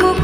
cook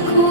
cool.